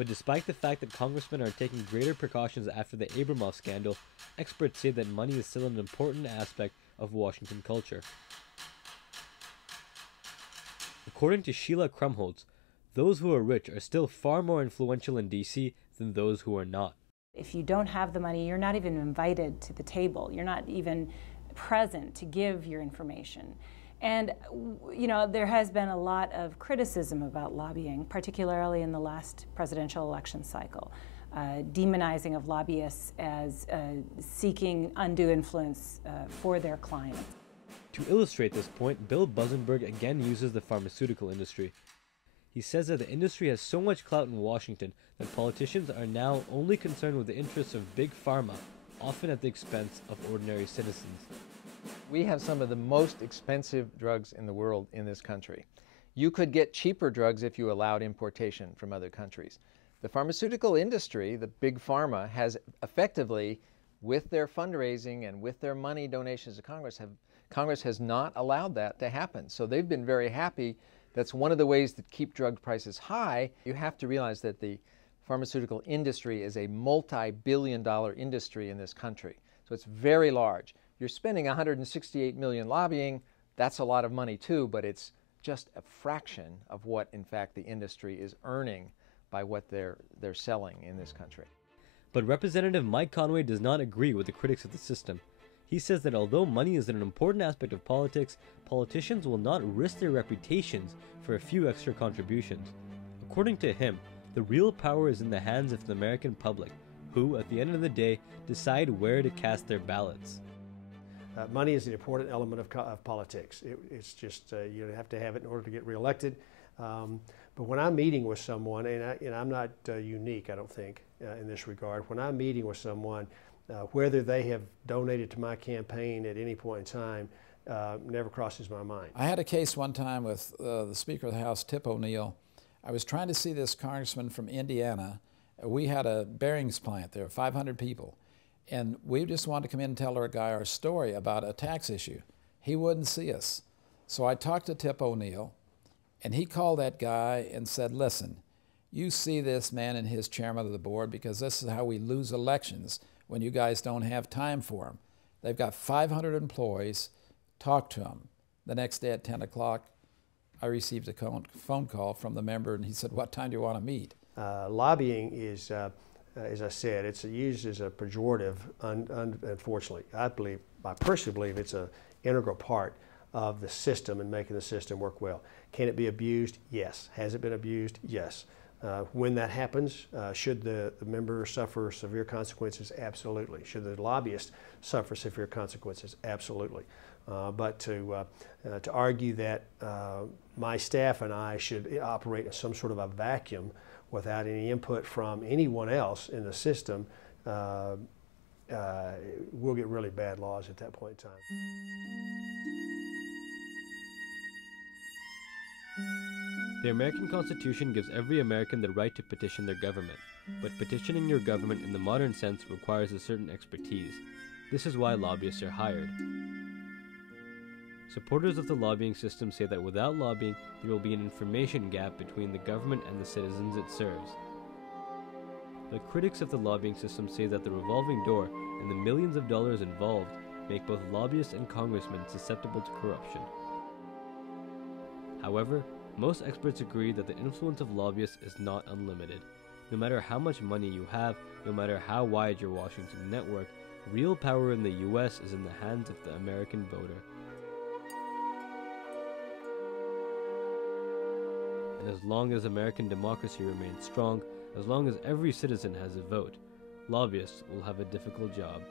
But despite the fact that congressmen are taking greater precautions after the Abramoff scandal, experts say that money is still an important aspect of Washington culture. According to Sheila Krumholtz, those who are rich are still far more influential in DC than those who are not. If you don't have the money, you're not even invited to the table. You're not even present to give your information. And, you know, there has been a lot of criticism about lobbying, particularly in the last presidential election cycle, demonizing of lobbyists as seeking undue influence for their clients. To illustrate this point, Bill Buzenberg again uses the pharmaceutical industry. He says that the industry has so much clout in Washington that politicians are now only concerned with the interests of big pharma, often at the expense of ordinary citizens. We have some of the most expensive drugs in the world in this country. You could get cheaper drugs if you allowed importation from other countries. The pharmaceutical industry, the big pharma, has effectively, with their fundraising and with their money donations to Congress has not allowed that to happen. So they've been very happy. That's one of the ways that keep drug prices high. You have to realize that the pharmaceutical industry is a multi-billion-dollar industry in this country. So it's very large. You're spending $168 million lobbying. That's a lot of money too, but it's just a fraction of what, in fact, the industry is earning by what they're selling in this country. But Representative Mike Conway does not agree with the critics of the system. He says that although money is an important aspect of politics, politicians will not risk their reputations for a few extra contributions. According to him, the real power is in the hands of the American public, who, at the end of the day, decide where to cast their ballots. Money is an important element of politics. It's just, you have to have it in order to get reelected. But when I'm meeting with someone, and I'm not unique, I don't think, in this regard, when I'm meeting with someone, whether they have donated to my campaign at any point in time never crosses my mind. I had a case one time with the Speaker of the House, Tip O'Neill. I was trying to see this congressman from Indiana. We had a bearings plant there, 500 people. And we just wanted to come in and tell our guy our story about a tax issue. He wouldn't see us. So I talked to Tip O'Neill, and he called that guy and said, listen, you see this man and his chairman of the board because this is how we lose elections when you guys don't have time for them. They've got 500 employees. Talk to them. The next day at 10 o'clock, I received a phone call from the member, and he said, what time do you want to meet? Lobbying is, as I said, it's used as a pejorative, unfortunately. I personally believe it's an integral part of the system and making the system work well. Can it be abused? Yes. Has it been abused? Yes. When that happens, should the member suffer severe consequences? Absolutely. Should the lobbyist suffer severe consequences? Absolutely. But to argue that my staff and I should operate in some sort of a vacuum without any input from anyone else in the system, we'll get really bad laws at that point in time. The American Constitution gives every American the right to petition their government, but petitioning your government in the modern sense requires a certain expertise. This is why lobbyists are hired. Supporters of the lobbying system say that without lobbying, there will be an information gap between the government and the citizens it serves. The critics of the lobbying system say that the revolving door and the millions of dollars involved make both lobbyists and congressmen susceptible to corruption. However, most experts agree that the influence of lobbyists is not unlimited. No matter how much money you have, no matter how wide your Washington network, real power in the U.S. is in the hands of the American voter. And as long as American democracy remains strong, as long as every citizen has a vote, lobbyists will have a difficult job.